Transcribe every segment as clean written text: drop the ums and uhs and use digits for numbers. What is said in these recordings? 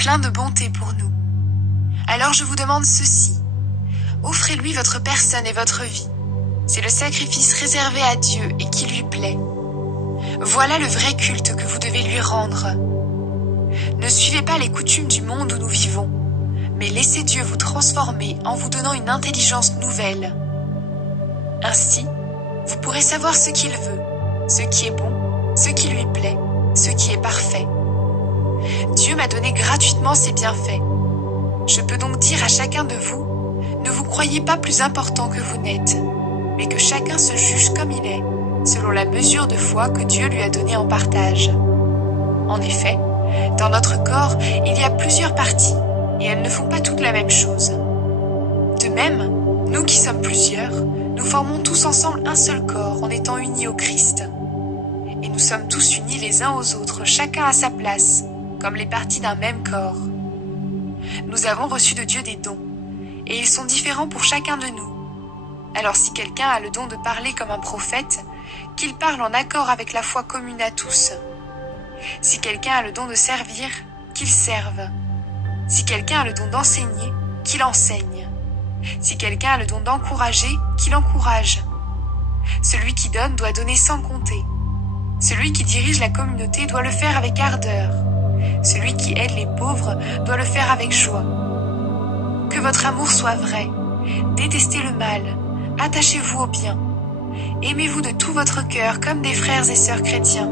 plein de bonté pour nous. Alors je vous demande ceci. Offrez-lui votre personne et votre vie. C'est le sacrifice réservé à Dieu et qui lui plaît. Voilà le vrai culte que vous devez lui rendre. Ne suivez pas les coutumes du monde où nous vivons, mais laissez Dieu vous transformer en vous donnant une intelligence nouvelle. Ainsi, vous pourrez savoir ce qu'il veut, ce qui est bon, ce qui lui plaît, ce qui est parfait. Dieu m'a donné gratuitement ses bienfaits. Je peux donc dire à chacun de vous, ne vous croyez pas plus important que vous n'êtes, mais que chacun se juge comme il est, selon la mesure de foi que Dieu lui a donnée en partage. En effet, dans notre corps, il y a plusieurs parties, et elles ne font pas toutes la même chose. De même, nous qui sommes plusieurs, nous formons tous ensemble un seul corps en étant unis au Christ. Et nous sommes tous unis les uns aux autres, chacun à sa place, comme les parties d'un même corps. Nous avons reçu de Dieu des dons, et ils sont différents pour chacun de nous. Alors si quelqu'un a le don de parler comme un prophète, qu'il parle en accord avec la foi commune à tous. Si quelqu'un a le don de servir, qu'il serve. Si quelqu'un a le don d'enseigner, qu'il enseigne. Si quelqu'un a le don d'encourager, qu'il encourage. Celui qui donne doit donner sans compter. Celui qui dirige la communauté doit le faire avec ardeur. Celui qui aide les pauvres doit le faire avec joie. Que votre amour soit vrai. Détestez le mal. Attachez-vous au bien. Aimez-vous de tout votre cœur comme des frères et sœurs chrétiens.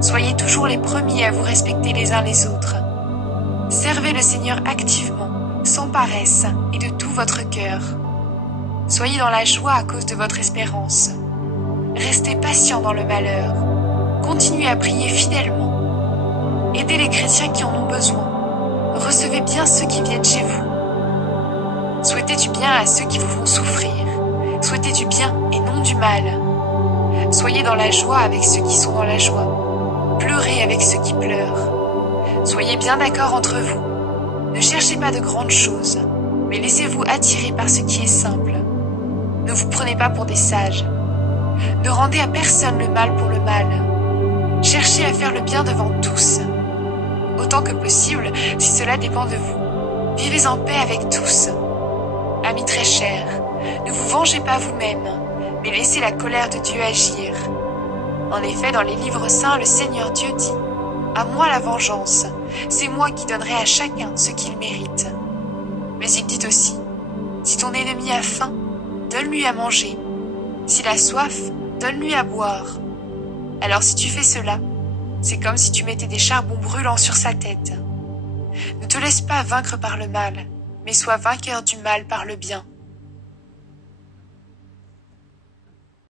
Soyez toujours les premiers à vous respecter les uns les autres. Servez le Seigneur activement, sans paresse et de tout votre cœur. Soyez dans la joie à cause de votre espérance. Restez patient dans le malheur. Continuez à prier fidèlement. Aidez les chrétiens qui en ont besoin. Recevez bien ceux qui viennent chez vous. Souhaitez du bien à ceux qui vous font souffrir. Souhaitez du bien et non du mal. Soyez dans la joie avec ceux qui sont dans la joie. Pleurez avec ceux qui pleurent. Soyez bien d'accord entre vous. Ne cherchez pas de grandes choses, mais laissez-vous attirer par ce qui est simple. Ne vous prenez pas pour des sages. Ne rendez à personne le mal pour le mal. Cherchez à faire le bien devant tous. Autant que possible, si cela dépend de vous. Vivez en paix avec tous. Amis très chers, ne vous vengez pas vous-même, mais laissez la colère de Dieu agir. En effet, dans les livres saints, le Seigneur Dieu dit « À moi la vengeance, c'est moi qui donnerai à chacun ce qu'il mérite. » Mais il dit aussi « Si ton ennemi a faim, donne-lui à manger. S'il a soif, donne-lui à boire. » Alors si tu fais cela, c'est comme si tu mettais des charbons brûlants sur sa tête. Ne te laisse pas vaincre par le mal, mais sois vainqueur du mal par le bien.